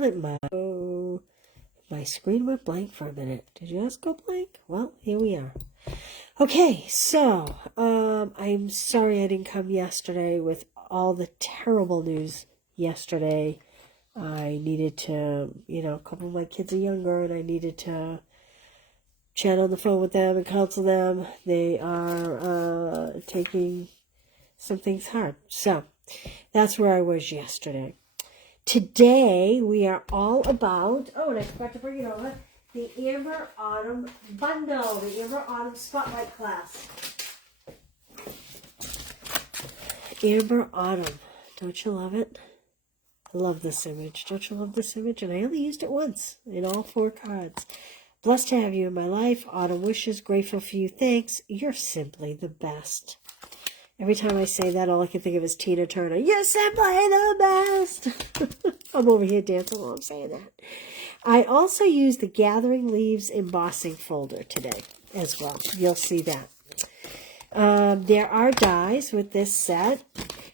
silent mode. Oh, my screen went blank for a minute. Did yours go blank? Well, here we are. Okay, so I'm sorry I didn't come yesterday with all the terrible news yesterday. I needed to, a couple of my kids are younger, and I needed to chat on the phone with them and counsel them. They are taking some things hard. So that's where I was yesterday. Today we are all about, and I forgot to bring it over, the Amber Autumn Bundle, the Amber Autumn Spotlight class. Amber Autumn. Don't you love it? I love this image. Don't you love this image? And I only used it once in all 4 cards. Blessed to have you in my life. Autumn wishes. Grateful for you. Thanks. You're simply the best. Every time I say that, all I can think of is Tina Turner. You're simply the best. I'm over here dancing while I'm saying that. I also use the Gathering Leaves embossing folder today as well. You'll see that. There are dies with this set.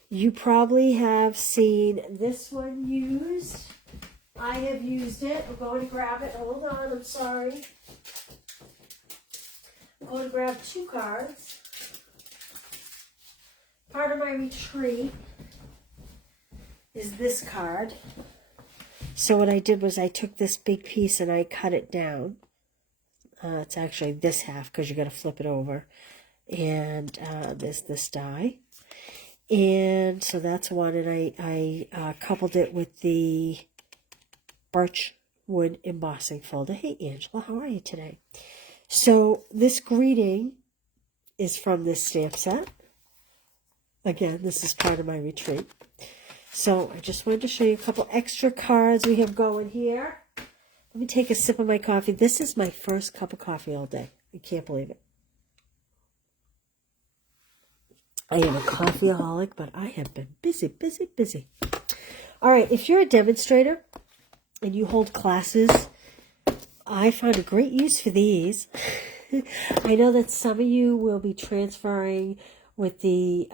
You probably have seen this one used. I have used it. I'm going to grab it. Hold on, I'm sorry. I'm going to grab 2 cards. Part of my retreat is this card. So what I did was I took this big piece and I cut it down. It's actually this half because you got to flip it over. And there's this die. And so that's one. And I coupled it with the birch wood embossing folder. Hey, Angela, how are you today? So this greeting is from this stamp set. Again, this is part of my retreat. So I just wanted to show you a couple extra cards we have going here. Let me take a sip of my coffee. This is my first cup of coffee all day. I can't believe it. I am a coffeeaholic, but I have been busy, busy, busy. All right, if you're a demonstrator and you hold classes, I found a great use for these. I know that some of you will be transferring with the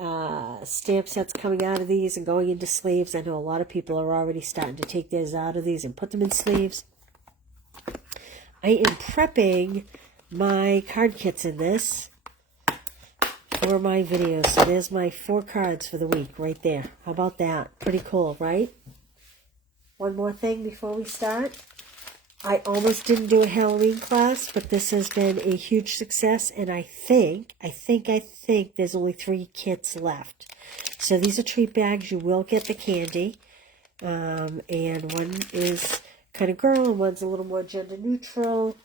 stamp sets coming out of these and going into sleeves. I know a lot of people are already starting to take theirs out of these and put them in sleeves. I am prepping my card kits in this for my videos. So there's my 4 cards for the week right there. How about that? Pretty cool, right? One more thing before we start. I almost didn't do a Halloween class, but this has been a huge success, and I think there's only 3 kits left. So these are treat bags. You will get the candy, and one is kind of girl, and one's a little more gender neutral.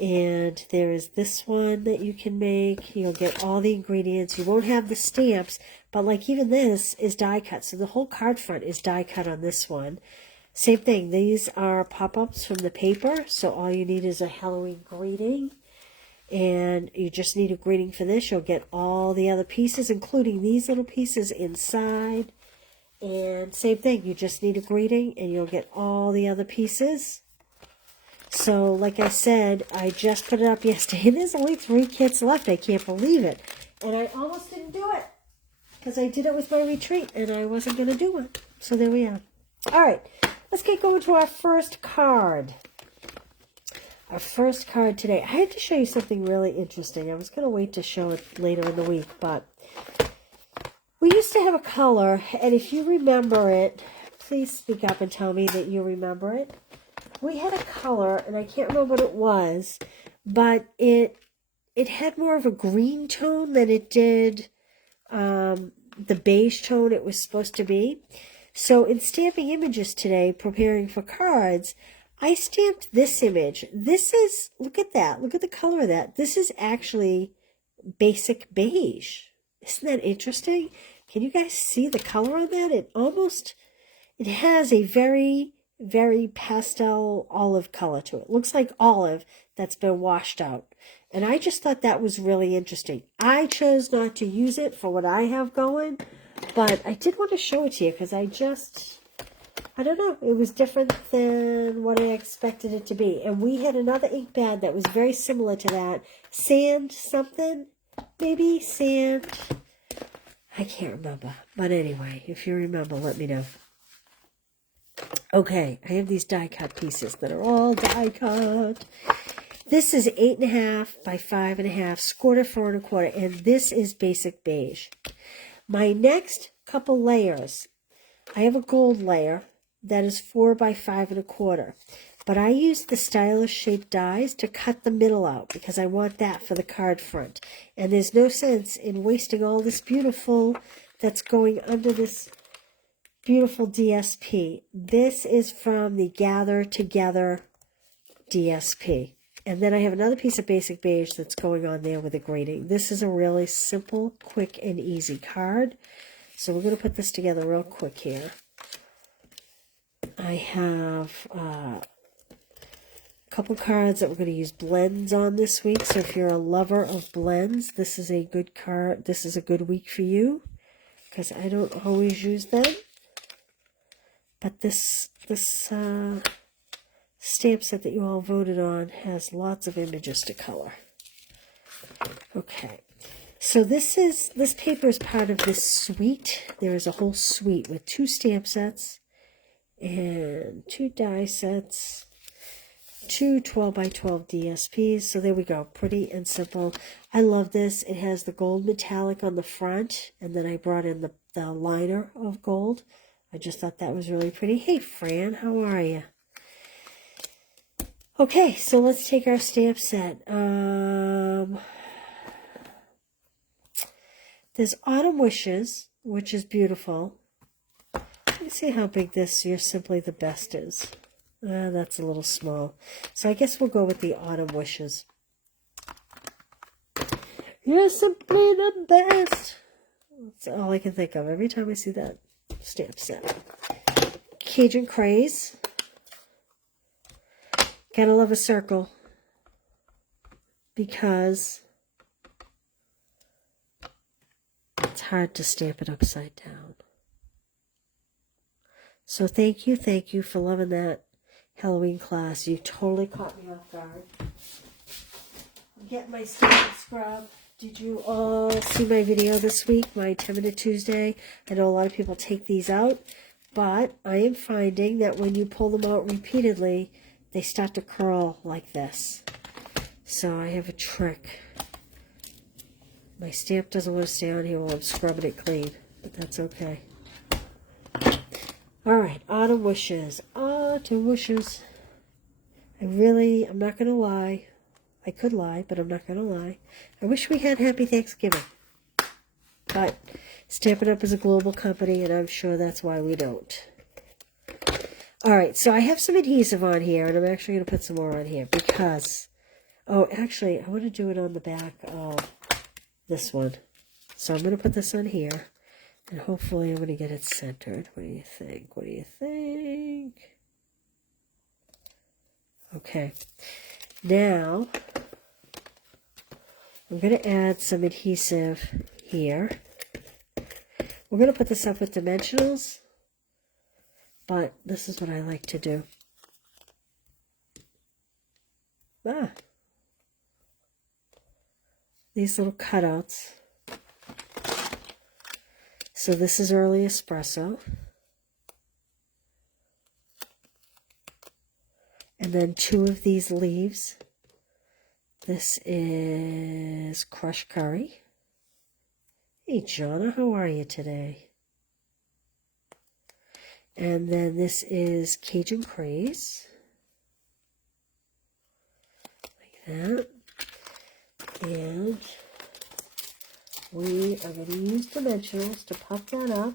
And there is this one that you can make. You'll get all the ingredients. You won't have the stamps, but like even this is die cut. So the whole card front is die cut on this one. Same thing. These are pop-ups from the paper. So all you need is a Halloween greeting. And you just need a greeting for this. You'll get all the other pieces, including these little pieces inside. And same thing. You just need a greeting and you'll get all the other pieces. So, like I said, I just put it up yesterday, and there's only 3 kits left. I can't believe it. And I almost didn't do it, because I did it with my retreat, and I wasn't going to do it. So there we are. All right, let's get going to our first card. Our first card today. I had to show you something really interesting. I was going to wait to show it later in the week, but we used to have a color, and if you remember it, please speak up and tell me that you remember it. We had a color, and I can't remember what it was, but it had more of a green tone than it did the beige tone it was supposed to be. So in stamping images today, preparing for cards, I stamped this image. This is, look at that. Look at the color of that. This is actually basic beige. Isn't that interesting? Can you guys see the color on that? It has a very pastel olive color to it. It looks like olive that's been washed out. And I just thought that was really interesting. I chose not to use it for what I have going, but I did want to show it to you because I don't know, it was different than what I expected it to be. And we had another ink pad that was very similar to that. Sand something, maybe sand, I can't remember. But anyway, if you remember, let me know. Okay, I have these die cut pieces that are all die cut. This is 8.5 by 5.5, square to 4 1/4, and this is basic beige. My next couple layers, I have a gold layer that is 4 by 5 1/4, but I use the stylish shaped dies to cut the middle out because I want that for the card front. And there's no sense in wasting all this beautiful that's going under this beautiful DSP. This is from the Gather Together DSP. And then I have another piece of basic beige that's going on there with a grading. This is a really simple, quick, and easy card. So we're going to put this together real quick here. I have a couple cards that we're going to use blends on this week. So if you're a lover of blends, this is a good card. This is a good week for you because I don't always use them. But this stamp set that you all voted on has lots of images to color. Okay, so this paper is part of this suite. There is a whole suite with 2 stamp sets and 2 die sets, 2 12 by 12 DSPs. So there we go, pretty and simple. I love this. It has the gold metallic on the front, and then I brought in the liner of gold. I just thought that was really pretty. Hey, Fran, how are you? Okay, so let's take our stamp set. There's Autumn Wishes, which is beautiful. Let me see how big this You're Simply the Best is. That's a little small. So I guess we'll go with the Autumn Wishes. You're simply the best. That's all I can think of every time I see that stamp set. Cajun Craze. Gotta love a circle because it's hard to stamp it upside down. So thank you for loving that Halloween class. You totally caught me off guard. I'm getting my stamp scrub. Did you all see my video this week, my 10-minute Tuesday? I know a lot of people take these out, but I am finding that when you pull them out repeatedly, they start to curl like this. So I have a trick. My stamp doesn't want to stay on here while I'm scrubbing it clean, but that's okay. All right, Autumn Wishes. Autumn Wishes. I'm not going to lie. I could lie, but I'm not going to lie. I wish we had Happy Thanksgiving. But Stampin' Up! Is a global company, and I'm sure that's why we don't. All right, so I have some adhesive on here, and I'm actually going to put some more on here because, oh, actually, I want to do it on the back of this one. So I'm going to put this on here, and hopefully I'm going to get it centered. What do you think? What do you think? Okay. Now, I'm going to add some adhesive here. We're going to put this up with dimensionals, but this is what I like to do. These little cutouts. So this is early espresso. And then 2 of these leaves. This is crushed curry. Hey, Jonna, how are you today? And then this is Cajun Craze. Like that. And we are going to use dimensionals to puff that up.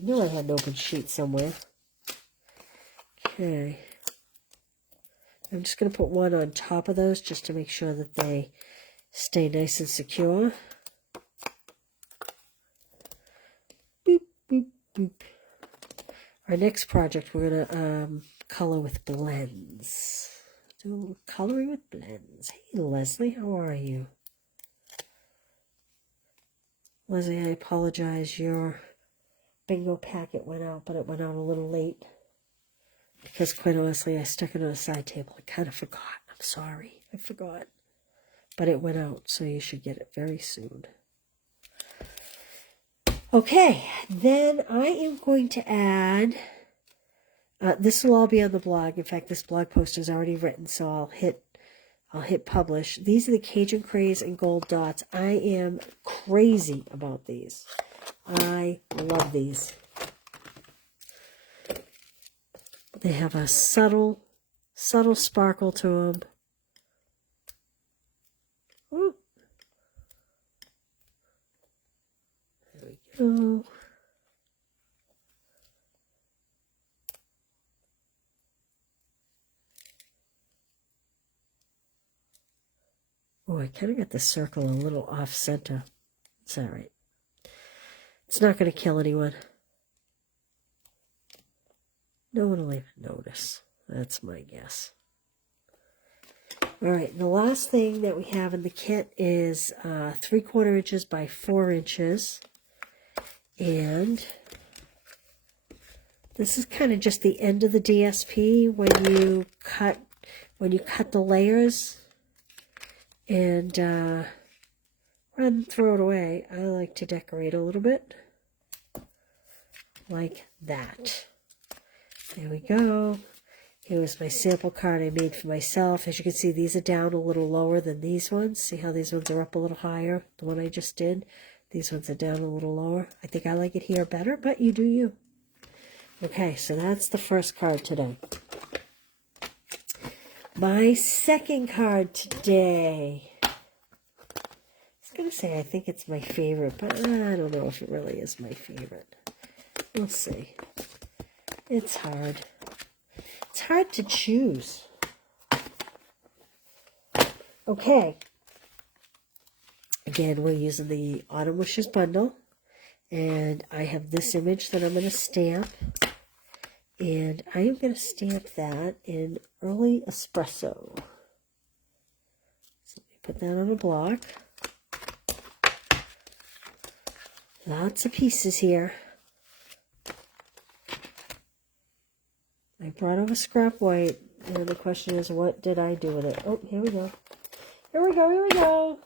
I knew I had an open sheet somewhere. Okay. I'm just going to put one on top of those just to make sure that they stay nice and secure. Boop, boop, boop. Our next project, we're going to color with blends. Do a little coloring with blends. Hey, Leslie, how are you? Leslie, I apologize. Your bingo packet went out, but it went out a little late. Because quite honestly, I stuck it on a side table. I kind of forgot. I'm sorry. I forgot. But it went out, so you should get it very soon. Okay, then I am going to add, this will all be on the blog. In fact, this blog post is already written, so I'll hit publish. These are the Cajun Craze and Gold Dots. I am crazy about these. I love these. They have a subtle sparkle to them. Ooh. There we go. Oh, I kind of got the circle a little off center. It's all right. It's not going to kill anyone. No one will even notice. That's my guess. All right, the last thing that we have in the kit is 3/4 inches by 4 inches. And this is kind of just the end of the DSP when you cut the layers. And rather than throw it away, I like to decorate a little bit. Like that. There we go. Here was my sample card I made for myself. As you can see, these are down a little lower than these ones. See how these ones are up a little higher? The one I just did. These ones are down a little lower. I think I like it here better, but you do you. Okay, so that's the first card today. My second card today. I was going to say I think it's my favorite, but I don't know if it really is my favorite. We'll see. It's hard. It's hard to choose. Okay. Again, we're using the Autumn Wishes bundle. And I have this image that I'm going to stamp. And I am going to stamp that in Early Espresso. So let me put that on a block. Lots of pieces here. I brought over scrap white, and the question is, what did I do with it? Oh, here we go. Here we go, here we go.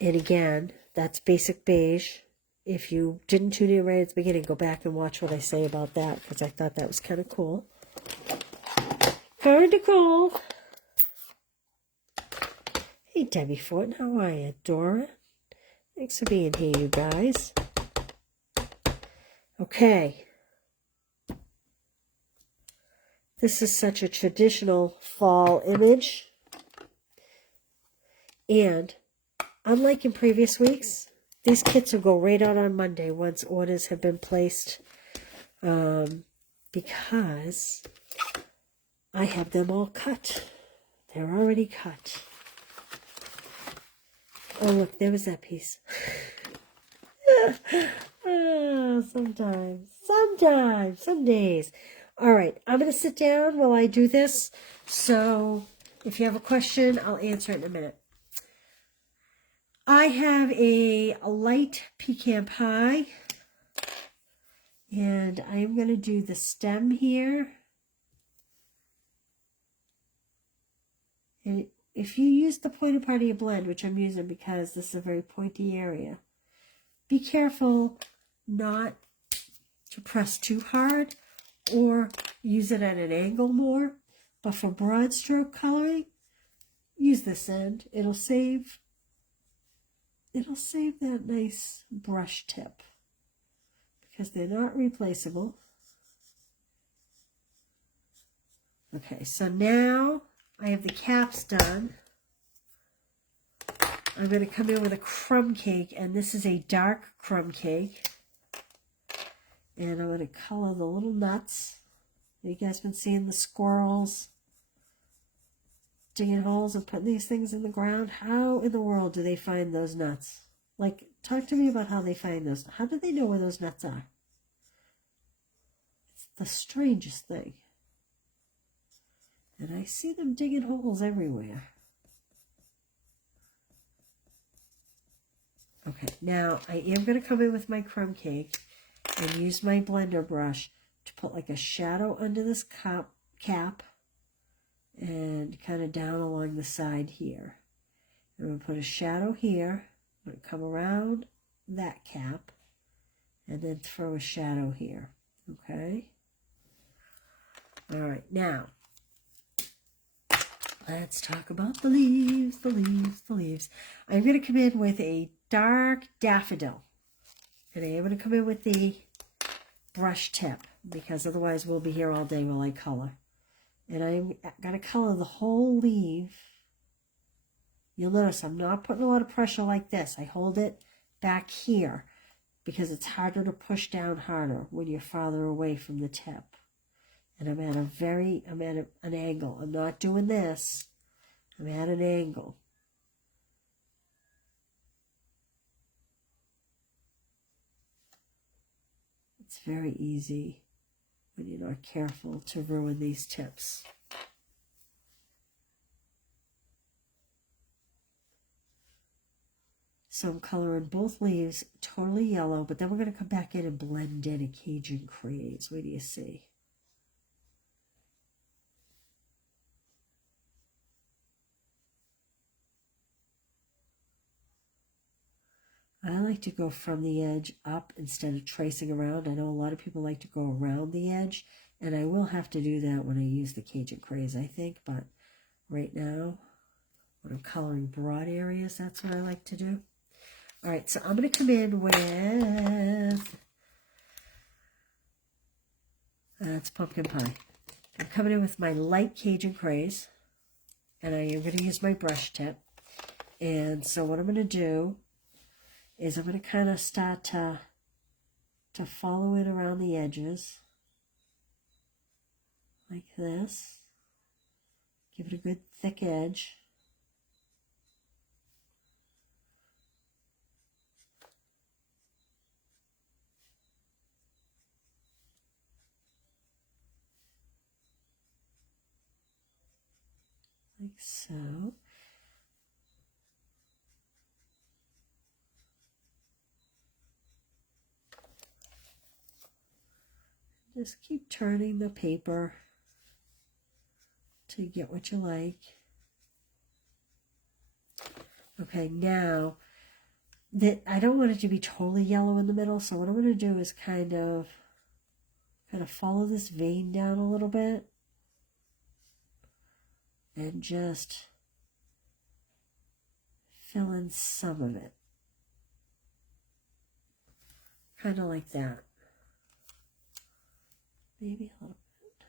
And again, that's basic beige. If you didn't tune in right at the beginning, go back and watch what I say about that, because I thought that was kind of cool. Kind of cool. Hey, Debbie Fortin, how are you? Dora? Thanks for being here, you guys. Okay. This is such a traditional fall image. And unlike in previous weeks, these kits will go right out on Monday once orders have been placed, because I have them all cut. They're already cut. Oh, look, there was that piece. Oh, sometimes, some days. All right, I'm going to sit down while I do this. So if you have a question, I'll answer it in a minute. I have a light pecan pie, and I'm going to do the stem here. And if you use the pointed part of your blend, which I'm using because this is a very pointy area, be careful not to press too hard or use it at an angle more. But for broad stroke coloring, use this end. It'll save that nice brush tip because they're not replaceable. Okay, so now I have the caps done. I'm going to come in with a crumb cake, and this is a dark crumb cake. And I'm going to color the little nuts. You guys been seeing the squirrels digging holes and putting these things in the ground? How in the world do they find those nuts? Like, talk to me about how they find those. How do they know where those nuts are? It's the strangest thing. And I see them digging holes everywhere. Okay, now I am going to come in with my crumb cake and use my blender brush to put like a shadow under this cap and kind of down along the side here. I'm going to put a shadow here. I'm going to come around that cap and then throw a shadow here. Okay? All right, now let's talk about the leaves, the leaves, the leaves. I'm going to come in with a dark daffodil. And I am going to come in with the brush tip because otherwise we'll be here all day while I color. And I'm going to color the whole leaf. You'll notice I'm not putting a lot of pressure like this. I hold it back here because it's harder to push down harder when you're farther away from the tip. And I'm at an angle. I'm not doing this. I'm at an angle. It's very easy when you're not careful to ruin these tips. So I'm coloring both leaves totally yellow, but then we're going to come back in and blend in a Cajun craze. What do you see? I like to go from the edge up instead of tracing around. I know a lot of people like to go around the edge, and I will have to do that when I use the Cajun craze, I think. But right now, when I'm coloring broad areas, that's what I like to do. All right, so I'm going to come in with, that's pumpkin pie. I'm coming in with my light Cajun craze, and I am going to use my brush tip. And so what I'm going to do is I'm going to kind of start to follow it around the edges, like this. Give it a good thick edge. Like so. Just keep turning the paper till you get what you like. Okay, now that I don't want it to be totally yellow in the middle, so what I'm going to do is kind of follow this vein down a little bit and just fill in some of it. Kind of like that. Maybe a little bit.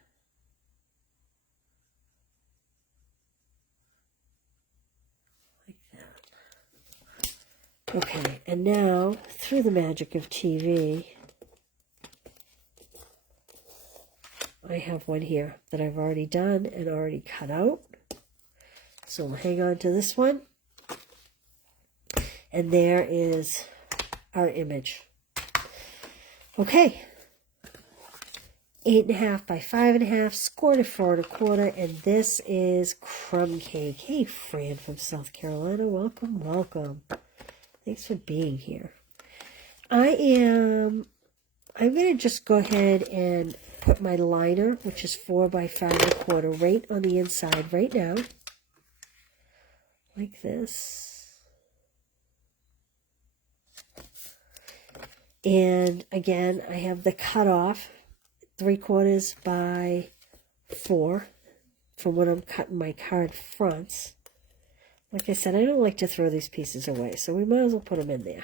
Like that. Okay, and now, through the magic of TV, I have one here that I've already done and already cut out. So we'll hang on to this one. And there is our image. Okay. 8.5 by 5.5, score to 4 1/4, and this is Crumb Cake. Hey, Fran from South Carolina, welcome, welcome. Thanks for being here. I'm going to just go ahead and put my liner, which is 4 by 5 1/4, right on the inside right now, like this. And again, I have the cutoff 3/4 by 4 from when I'm cutting my card fronts. Like I said, I don't like to throw these pieces away, so we might as well put them in there.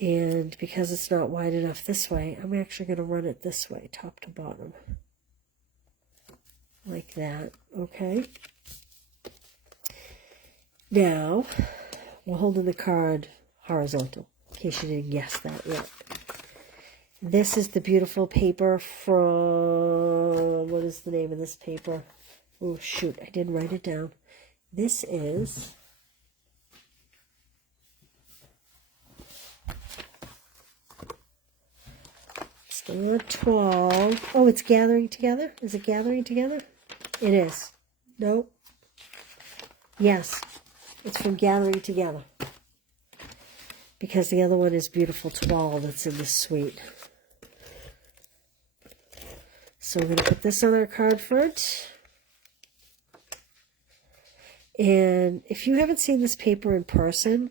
And because it's not wide enough this way, I'm actually going to run it this way, top to bottom. Like that, okay? Now, we're holding the card horizontal, in case you didn't guess that yet. This is the beautiful paper from, what is the name of this paper? Oh, shoot, I didn't write it down. This is not 12. Oh, it's Gathering Together? Is it Gathering Together? It is. Nope. Yes, it's from Gathering Together. Because the other one is Beautiful 12 that's in the suite. So we're going to put this on our card front. And if you haven't seen this paper in person,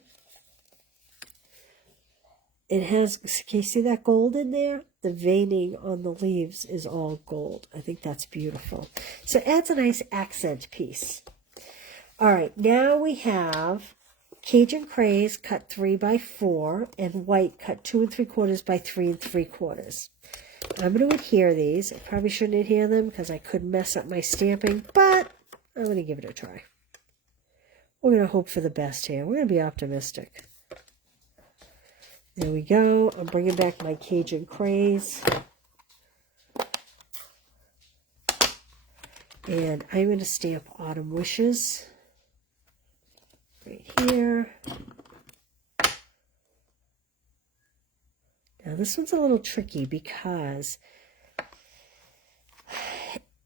it has, can you see that gold in there? The veining on the leaves is all gold. I think that's beautiful. So it adds a nice accent piece. All right, now we have Cajun Craze cut 3 by 4 and white cut 2 3/4 by 3 3/4. I'm going to adhere these. I probably shouldn't adhere them because I could mess up my stamping, but I'm going to give it a try. We're going to hope for the best here. We're going to be optimistic. There we go. I'm bringing back my Cajun Craze. And I'm going to stamp Autumn Wishes right here. Now this one's a little tricky because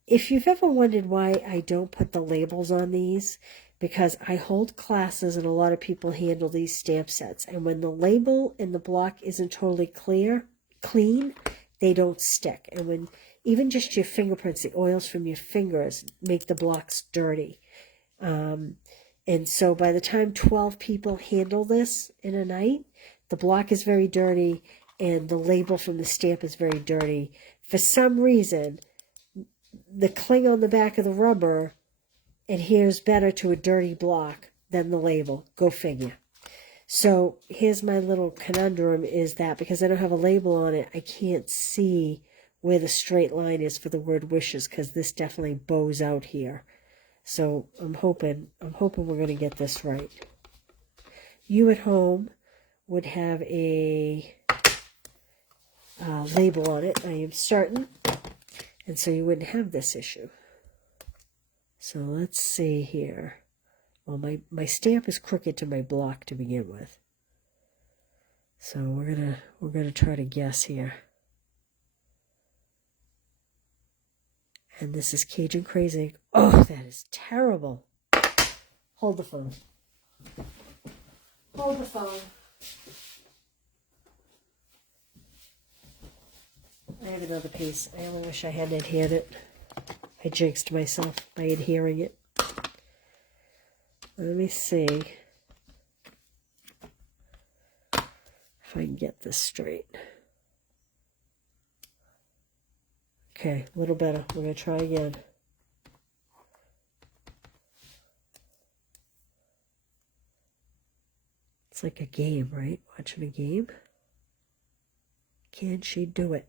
if you've ever wondered why I don't put the labels on these, because I hold classes and a lot of people handle these stamp sets. And when the label and the block isn't totally clean, they don't stick. And when even just your fingerprints, the oils from your fingers make the blocks dirty. And so by the time 12 people handle this in a night, the block is very dirty and the label from the stamp is very dirty. For some reason, the cling on the back of the rubber adheres better to a dirty block than the label. Go figure. So here's my little conundrum, is that because I don't have a label on it, I can't see where the straight line is for the word wishes, because this definitely bows out here. So I'm hoping we're going to get this right. You at home would have a label on it, I am certain, and so you wouldn't have this issue. So let's see here. Well, my stamp is crooked to my block to begin with. So we're gonna try to guess here. And this is Cajun Crazy. Oh, that is terrible. Hold the phone. Hold the phone. I have another piece. I only wish I hadn't adhered it. I jinxed myself by adhering it. Let me see if I can get this straight. Okay, a little better. We're going to try again. It's like a game, right? Watching a game. Can she do it?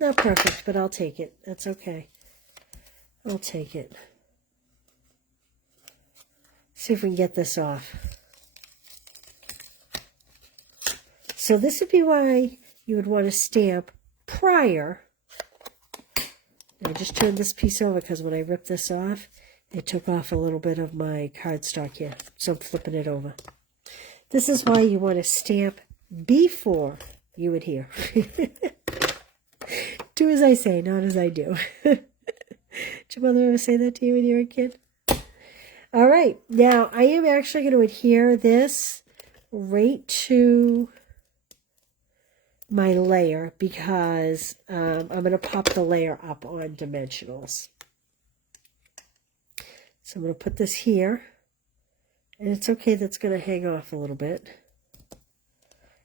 Not perfect, but I'll take it. That's okay. I'll take it. See if we can get this off. So this would be why you would want to stamp prior. I just turned this piece over because when I ripped this off, it took off a little bit of my cardstock here. So I'm flipping it over. This is why you want to stamp before you adhere. Do as I say, not as I do. Did your mother ever say that to you when you were a kid? All right, now I am actually going to adhere this right to my layer because I'm going to pop the layer up on dimensionals. So I'm going to put this here, and it's okay that's going to hang off a little bit.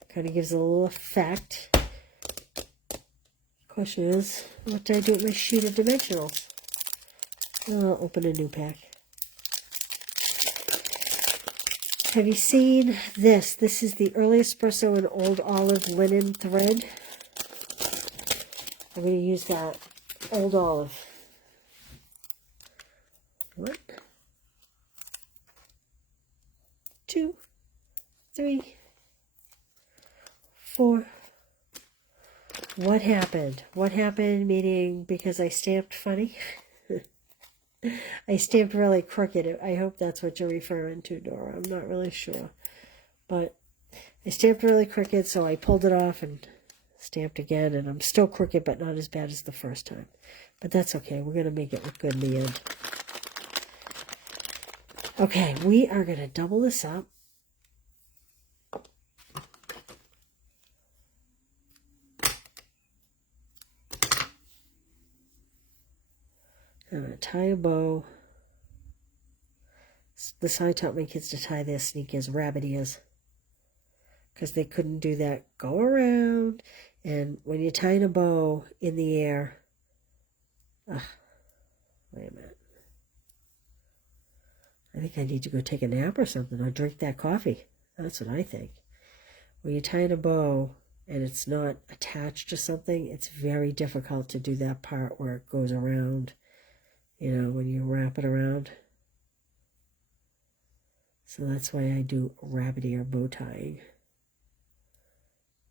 Kind of gives it a little effect. Question is, what did I do with my sheet of dimensionals? I'll open a new pack. Have you seen this? This is the Early Espresso and Old Olive linen thread. I'm going to use that Old Olive. 1, 2, 3, 4. What happened? What happened, meaning because I stamped funny? I stamped really crooked. I hope that's what you're referring to, Dora. I'm not really sure. But I stamped really crooked, so I pulled it off and stamped again. And I'm still crooked, but not as bad as the first time. But that's okay. We're going to make it look good in the end. Okay, we are going to double this up. I'm going to tie a bow. This is how I taught my kids to tie their sneakers, rabbit ears. Because they couldn't do that. Go around. And when you're tying a bow in the air. Wait a minute. I think I need to go take a nap or something. Or drink that coffee. That's what I think. When you're tying a bow and it's not attached to something, it's very difficult to do that part where it goes around. You know, when you wrap it around. So that's why I do rabbit ear bow tying.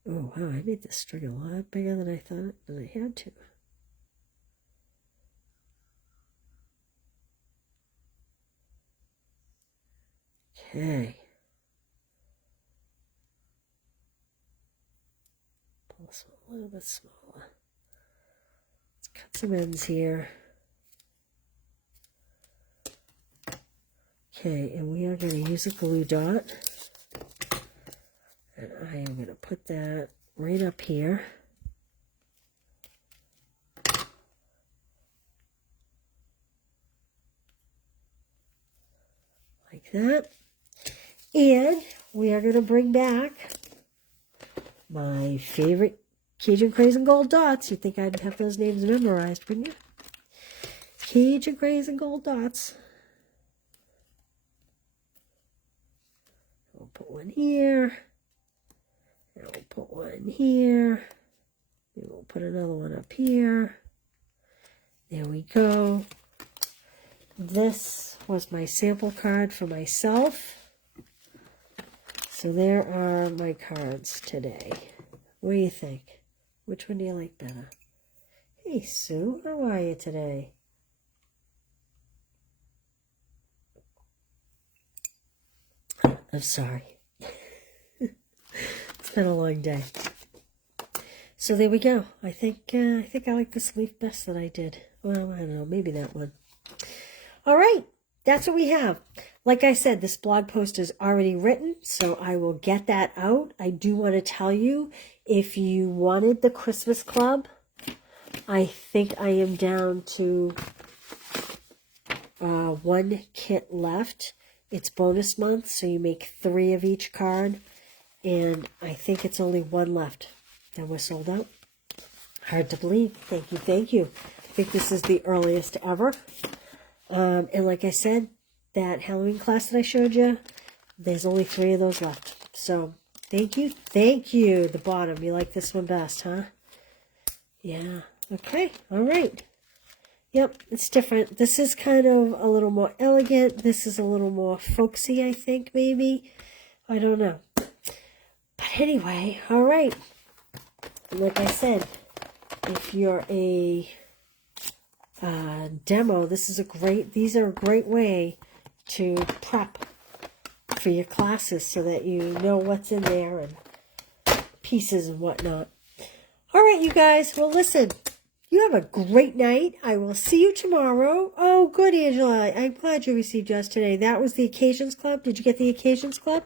Oh, wow, I made this string a lot bigger than I thought that I had to. Okay. Pull this one a little bit smaller. Let's cut some ends here. Okay, and we are going to use a glue dot. And I am going to put that right up here. Like that. And we are going to bring back my favorite Cajun Craze and Gold dots. You'd think I'd have those names memorized, wouldn't you? Cajun Craze and Gold dots. We'll put one here. And we'll put one here. And we'll put another one up here. There we go. This was my sample card for myself. So there are my cards today. What do you think? Which one do you like better? Hey, Sue, how are you today? I'm sorry. It's been a long day. So there we go. I think I like this leaf best that I did. Well, I don't know. Maybe that one. All right. That's what we have. Like I said, this blog post is already written, so I will get that out. I do want to tell you, if you wanted the Christmas Club, I think I am down to one kit left. It's bonus month, so you make 3 of each card, and I think it's only 1 left. Then we're sold out. Hard to believe. Thank you, thank you. I think this is the earliest ever. And like I said, that Halloween class that I showed you, there's only 3 of those left. So, thank you. Thank you. The bottom. You like this one best, huh? Yeah. Okay. All right. Yep, it's different. This is kind of a little more elegant. This is a little more folksy, I think, maybe. I don't know. But anyway, all right. Like I said, if you're a demo, these are a great way to prep for your classes so that you know what's in there and pieces and whatnot. All right, you guys. Well, listen, you have a great night. I will see you tomorrow. Oh, good, Angela. I'm glad you received yours today. That was the Occasions Club. Did you get the Occasions Club?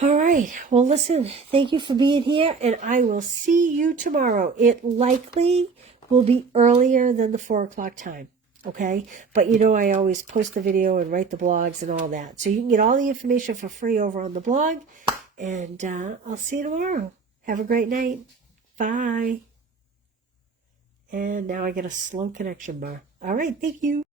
All right. Well, listen, thank you for being here, and I will see you tomorrow. It likely will be earlier than the 4 o'clock time, okay? But you know I always post the video and write the blogs and all that. So you can get all the information for free over on the blog, and I'll see you tomorrow. Have a great night. Bye. And now I get a slow connection bar. All right, thank you.